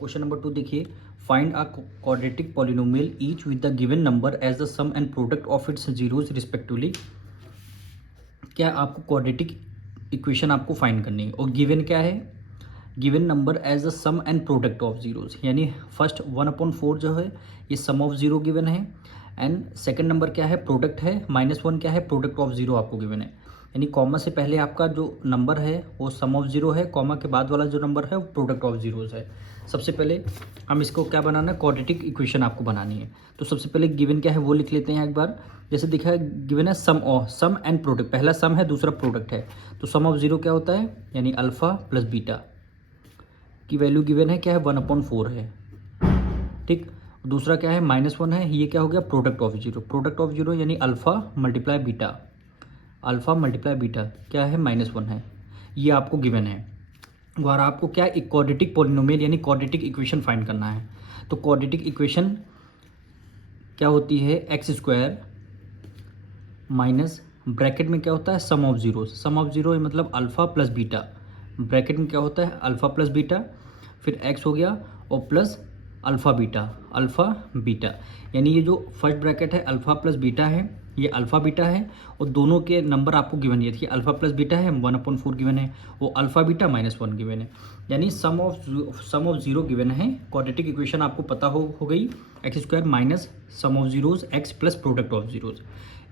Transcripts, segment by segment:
Question number 2 देखिए, find a quadratic polynomial each with the given number as the sum and product of its zeroes respectively. क्या आपको quadratic equation आपको find करनी है और given क्या है, given number as the sum and product of zeroes, यानी first 1/4 जो है ये सम ऑफ जीरो गिवन है एंड सेकंड नंबर क्या है, प्रोडक्ट है, -1 क्या है, प्रोडक्ट ऑफ जीरो आपको गिवन है। यानी कॉमा से पहले आपका जो नंबर है वो सम ऑफ जीरो है, कॉमा के बाद वाला जो नंबर है वो प्रोडक्ट ऑफ जीरोस है। सबसे पहले हम इसको क्या बनाना है, क्वाड्रेटिक इक्वेशन आपको बनानी है। तो सबसे पहले गिवन क्या है वो लिख लेते हैं एक बार। जैसे दिखा है गिवन है सम एंड प्रोडक्ट, पहला सम है दूसरा प्रोडक्ट है। तो सम ऑफ जीरो क्या होता है, यानी अल्फा प्लस बीटा की वैल्यू गिवन है क्या है, 1/4 है। ठीक, दूसरा क्या है, -1 है, ये क्या हो गया, product of zero. Product of zero यानी alpha multiply beta, alpha multiply beta क्या है, -1 है, ये आपको गिवन है। और आपको क्या एक क्वाड्रेटिक पॉलिनोमियल यानी क्वाड्रेटिक इक्वेशन फाइंड करना है। तो क्वाड्रेटिक इक्वेशन क्या होती है, x² माइनस ब्रैकेट में क्या होता है, sum of zero. Sum of zero मतलब अल्फा प्लस बीटा, ब्रैकेट में क्या होता है, अल्फा प्लस बीटा, फिर x हो गया और प्लस अल्फ़ा बीटा। यानी ये जो फर्स्ट ब्रैकेट है अल्फ़ा प्लस बीटा है, ये अल्फ़ा बीटा है और दोनों के नंबर आपको गिवन है। देखिए अल्फ़ा प्लस बीटा है 1/4 गिवन है, वो अल्फ़ा बीटा -1 गिवन है, यानी सम ऑफ जीरो गिवन है। क्वाड्रेटिक इक्वेशन आपको पता हो गई, x² minus sum of zeroes x plus product of zeroes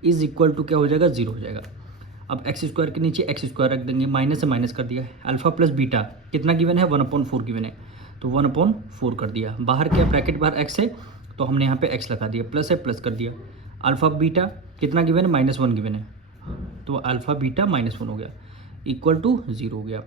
is equal to क्या हो जाएगा, 0 हो जाएगा। अब x² के नीचे x² रख देंगे, माइनस से माइनस कर दिया। अल्फ़ा प्लस बीटा कितना गिवन है, 1/4 गिवन है, तो 1/4 कर दिया। बाहर क्या ब्रैकेट बाहर x है तो हमने यहाँ पे x लगा दिया, प्लस है प्लस कर दिया। अल्फ़ा बीटा कितना गिवन है, -1 गिवन है, तो अल्फ़ा बीटा -1 हो गया, इक्वल टू 0 हो गया।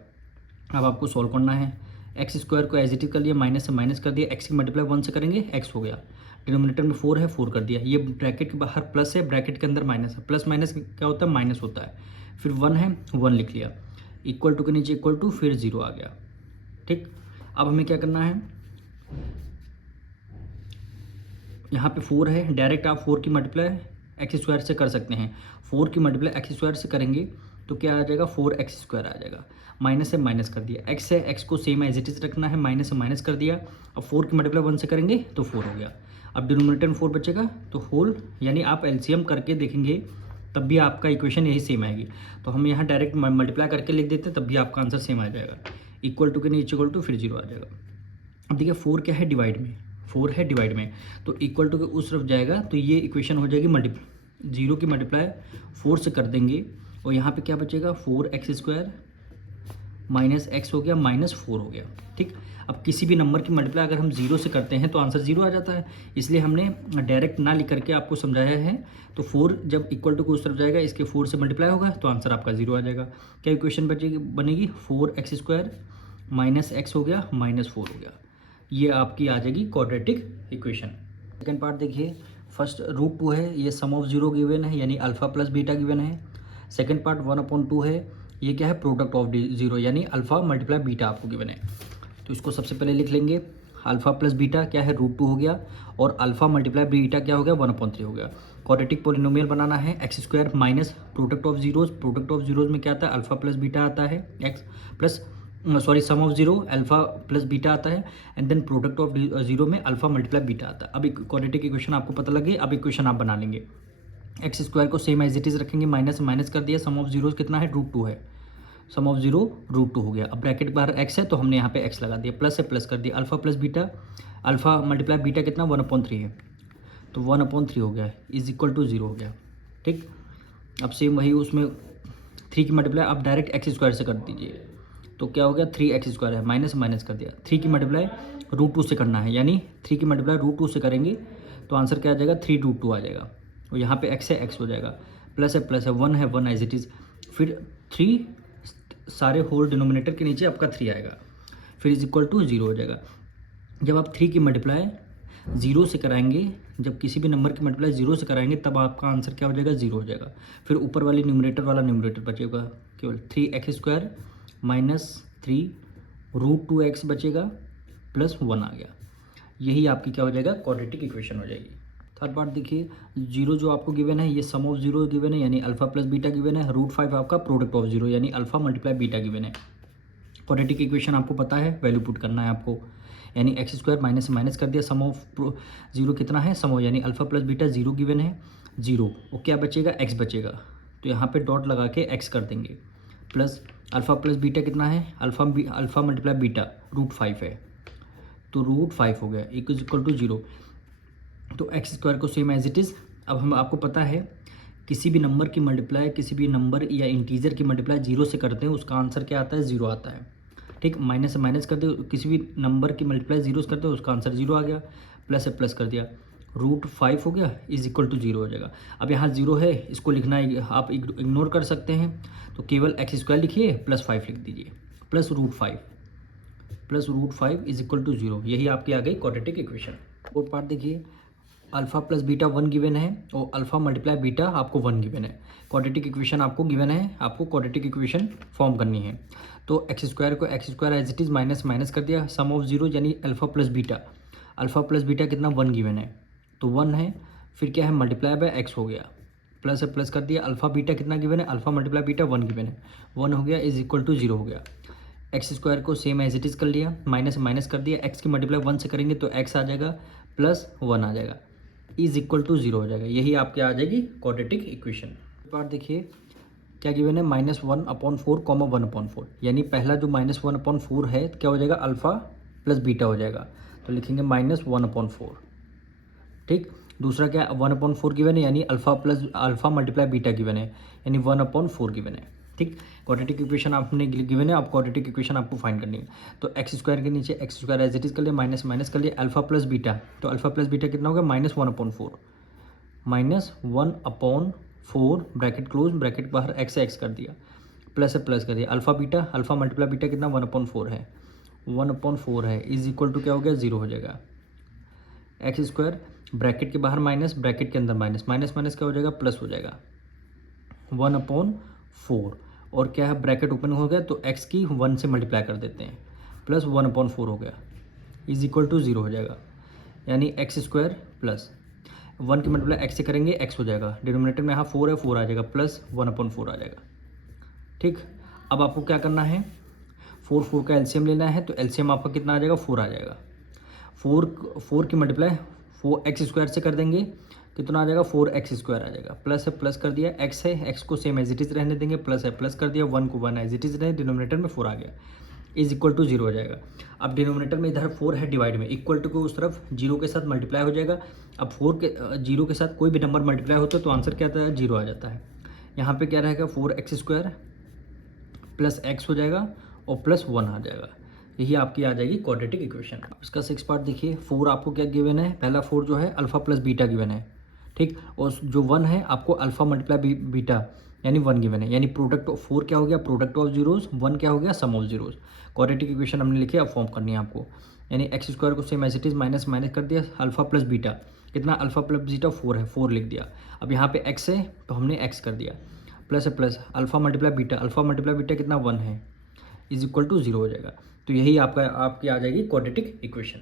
अब आपको सॉल्व करना है, x² को एज इट इज कर लिया, माइनस से माइनस कर दिया, x की मल्टीप्लाई 1 से करेंगे x हो गया, डिनोमिनेटर में 4 है 4 कर दिया। ये ब्रैकेट के बाहर प्लस है, ब्रैकेट के अंदर माइनस है, प्लस माइनस क्या होता है, माइनस होता है। फिर 1 है 1 लिख लिया, इक्वल टू के नीचे इक्वल टू, फिर 0 आ गया। ठीक, अब हमें क्या करना है, यहाँ पे 4 है, डायरेक्ट आप 4 की मल्टीप्लाई x² से कर सकते हैं। 4 की मल्टीप्लाई x² से करेंगे तो क्या आ जाएगा, 4x² आ जाएगा। माइनस से माइनस कर दिया, x है, x को सेम एज इट इज रखना है, माइनस से माइनस कर दिया। अब 4 की मल्टीप्लाई 1 से करेंगे तो 4 हो गया। अब डिनोमिनेटर में 4 बचेगा तो होल, यानी आप एलसीएम करके देखेंगे तब भी आपका इक्वेशन यही सेम आएगी। तो हम यहाँ डायरेक्ट मल्टीप्लाई करके लिख देते तब भी आपका आंसर सेम आ जाएगा, इक्वल टू के नीचे इक्वल टू, फिर 0 आ जाएगा। अब देखिए 4 क्या है, डिवाइड में, 4 है डिवाइड में, तो इक्वल टू के उस तरफ जाएगा तो ये इक्वेशन हो जाएगी मल्टीप्लाई, 0 की मल्टीप्लाई 4 से कर देंगे और यहाँ पे क्या बचेगा, 4x² माइनस x हो गया, -4 हो गया। ठीक, अब किसी भी नंबर की मल्टीप्लाई अगर हम 0 से करते हैं तो आंसर 0 आ जाता है, इसलिए हमने डायरेक्ट ना लिख करके आपको समझाया है। तो 4 जब इक्वल टू को उस तरफ जाएगा, इसके 4 से मल्टीप्लाई होगा तो आंसर आपका 0 आ जाएगा। क्या इक्वेशन बनेगी, 4x² माइनस x हो गया, -4 हो गया। ये आपकी आ जाएगी क्वाड्रेटिक इक्वेशन। सेकेंड पार्ट देखिए, फर्स्ट √2 है, ये सम ऑफ जीरो गिवन है, यानी अल्फ़ा प्लस बीटा गिवन है। सेकेंड पार्ट 1/2 है, ये क्या है, प्रोडक्ट ऑफ जीरो, यानी अल्फ़ा मल्टीप्लाई बीटा आपको गिवन है। तो इसको सबसे पहले लिख लेंगे, अल्फ़ा प्लस बीटा क्या है, √2 हो गया, और अल्फ़ा मल्टीप्लाई बीटा क्या हो गया, 1/3 हो गया। क्वाड्रेटिक पॉलिनोमियल बनाना है, x² minus product of zeros. Product of zeros में क्या आता है, अल्फ़ा प्लस बीटा आता है, sum of zero alpha plus beta आता है, and then product of zero में अल्फ़ा मल्टीप्लाई बीटा आता है। अब क्वाड्रेटिक इक्वेशन आपको पता लगी, अब इक्वेशन आप बना लेंगे। x² को सेम एज इट इज रखेंगे, माइनस से माइनस कर दिया, सम ऑफ जीरोज कितना है, √2 है, सम ऑफ जीरो √2 हो गया। अब ब्रैकेट बाहर x है तो हमने यहाँ पे x लगा दिया, प्लस से प्लस कर दिया, alpha plus beta, alpha multiply beta कितना, 1/3 है, तो 1/3 हो गया, इज इक्वल टू 0 हो गया। ठीक, अब सेम वही उसमें 3 की मल्टीप्लाई आप डायरेक्ट x² से कर दीजिए, तो क्या हो गया, 3x² है, माइनस माइनस कर दिया। 3 की मल्टीप्लाई √2 से करना है, यानी 3 की मल्टीप्लाई √2 से करेंगे तो आंसर क्या आ जाएगा, 3√2 आ जाएगा। और यहाँ पे x है, x हो जाएगा, प्लस है 1 एज इट इज़, फिर 3 सारे होल डिनोमिनेटर के नीचे आपका 3 आएगा, फिर इज इक्वल टू 0 हो जाएगा। जब आप 3 की मल्टीप्लाई 0 से कराएंगे, जब किसी भी नंबर की मल्टीप्लाई 0 से कराएंगे तब आपका आंसर क्या हो जाएगा, 0 हो जाएगा। फिर ऊपर वाली न्यूमरेटर वाला न्यूमरेटर बचेगा केवल 3x² माइनस 3 √2x बचेगा, प्लस 1 आ गया। यही आपकी क्या हो जाएगा, क्वाड्रेटिक इक्वेशन हो जाएगी। थर्ड पार्ट देखिए, 0 जो आपको गिवन है, ये सम ऑफ जीरो गिवन है, यानी अल्फ़ा प्लस बीटा गिवन है, √5 आपका प्रोडक्ट ऑफ जीरो, यानी अल्फ़ा मल्टीप्लाई बीटा गिवन है। क्वाड्रेटिक इक्वेशन आपको पता है, वैल्यू पुट करना है आपको। यानी एक्स स्क्वायर माइनस से माइनस कर दिया, सम ऑफ जीरो कितना है, सम ऑफ यानी alpha plus beta zero given है, जीरो, और क्या बचेगा, एक्स बचेगा। तो यहाँ पे डॉट लगा के एक्स कर देंगे, प्लस अल्फा प्लस बीटा कितना है, अल्फा मल्टीप्लाई बीटा √5 है, तो √5 हो गया इक्वल टू जीरो। तो एक्स स्क्वायर को सेम एज इट इज़। अब हम आपको पता है किसी भी नंबर की मल्टीप्लाई, किसी भी नंबर या इंटीजर की मल्टीप्लाई जीरो से करते हैं, उसका आंसर क्या आता है, जीरो आता है। ठीक, माइनस से माइनस कर दे, किसी भी नंबर की मल्टीप्लाई जीरो से करते हैं, उसका आंसर जीरो आ गया, प्लस से प्लस कर दिया, √5 हो गया इज इक्वल टू जीरो हो जाएगा। अब यहाँ जीरो है, इसको लिखना आप इग्नोर कर सकते हैं, तो केवल एक्स स्क्वायर लिखिए प्लस 5 लिख दीजिए, plus √5 is equal to zero. यही आपकी आ गई क्वाड्रेटिक इक्वेशन। और पार्ट देखिए, अल्फा प्लस बीटा 1 गिवन है और अल्फा मल्टीप्लाई बीटा आपको 1 गिवन है। क्वाड्रेटिक इक्वेशन आपको गिवन है, आपको क्वाड्रेटिक इक्वेशन फॉर्म करनी है। तो एक्स स्क्वायर को x square as it is minus कर दिया, सम ऑफ जीरो यानी अल्फा प्लस बीटा कितना 1 गिवन है, तो 1 है, फिर क्या है मल्टीप्लाई बाय एक्स हो गया, प्लस से प्लस कर दिया, अल्फा बीटा कितना गिवन है, अल्फा मल्टीप्लाई बीटा 1 गिवन है, 1 हो गया इज इक्वल टू जीरो हो गया। एक्स स्क्वायर को सेम एज इट इज़ कर लिया, माइनस कर दिया, एक्स की मल्टीप्लाई 1 से करेंगे तो एक्स आ जाएगा, प्लस 1 आ जाएगा, इज इक्वल टू जीरो हो जाएगा। यही आपके आ जाएगी क्वाड्रेटिक इक्वेशन। पार्ट देखिए क्या गिवन है, -1/4, 1/4, यानी पहला जो -1/4 है क्या हो जाएगा, अल्फा प्लस बीटा हो जाएगा, तो लिखेंगे -1/4। ठीक, दूसरा क्या 1/4 गिवन है, यानी अल्फा मल्टीप्लाई बीटा गिवन है, यानी 1/4 गिवन है। ठीक, क्वाड्रेटिक इक्वेशन आपने गिवन है, आप क्वाड्रेटिक इक्वेशन आपको फाइंड करनी है। तो एक्स स्क्वायर के नीचे x square as it is कर लिया, माइनस कर लिया, अल्फा प्लस बीटा, तो अल्फा प्लस बीटा कितना होगा, -1/4, -1/4 ब्रैकेट क्लोज, ब्रैकेट बाहर एक्स से एक्स कर दिया, प्लस से प्लस कर दिया, अल्फा मल्टीप्लाई बीटा कितना 1/4 है, 1/4 है, इज इक्वल टू क्या हो गया, जीरो हो जाएगा। एक्स स्क्वायर ब्रैकेट के बाहर माइनस, ब्रैकेट के अंदर माइनस क्या हो जाएगा, प्लस हो जाएगा 1/4, और क्या है ब्रैकेट ओपन हो गया तो x की 1 से मल्टीप्लाई कर देते हैं, प्लस 1/4 हो गया इज इक्वल टू जीरो हो जाएगा। यानी एक्स स्क्वायर प्लस 1 की मल्टीप्लाई x से करेंगे x हो जाएगा, डिनोमिनेटर में यहाँ 4 है, 4 आ जाएगा, प्लस 1/4 आ जाएगा। ठीक, अब आपको क्या करना है, 4 का एलसीएम लेना है, तो एलसीएम आपका कितना आ जाएगा, 4 आ जाएगा। 4 की मल्टीप्लाई 4x स्क्वायर से कर देंगे, कितना आ जाएगा, 4x स्क्वायर आ जाएगा, प्लस है प्लस कर दिया, x है, x को सेम एज इट इज़ रहने देंगे, प्लस है प्लस कर दिया, 1 को 1 एज इट इज़ रहे, डिनोमिनेटर में 4 आ गया, इज इक्वल टू जीरो हो जाएगा। अब डिनोमिनेटर में इधर 4 है डिवाइड में, इक्वल टू को उस तरफ जीरो के साथ मल्टीप्लाई हो जाएगा। अब 4 के जीरो के साथ कोई भी नंबर मल्टीप्लाई होता है तो आंसर क्या आता है, जीरो आ जाता है। यहाँ पे क्या रहेगा, 4x स्क्वायर प्लस x हो जाएगा और प्लस 1 आ जाएगा। यही आपकी आ जाएगी क्वाड्रेटिक इक्वेशन। इसका 6 पार्ट देखिए, 4 आपको क्या गिवन है, पहला 4 जो है अल्फा प्लस बीटा गिवन है। ठीक, और जो 1 है आपको अल्फा मल्टीप्लाई बीटा यानी 1 गिवन है, यानी प्रोडक्ट ऑफ 4 क्या हो गया, प्रोडक्ट ऑफ जीरोस, 1 क्या हो गया, sum of zeroes. Quadratic equation हमने लिखी, अब फॉर्म करनी है आपको, यानी एक्स स्क्वायर को same as it is minus कर दिया, अल्फा प्लस बीटा कितना, अल्फा प्लस बीटा 4 है, 4 लिख दिया। अब यहाँ पे x है तो हमने x कर दिया, प्लस है प्लस अल्फा मल्टीप्लाई बीटा कितना 1 है, इज इक्वल टू जीरो हो जाएगा। तो यही आपकी आ जाएगी क्वाड्रेटिक इक्वेशन।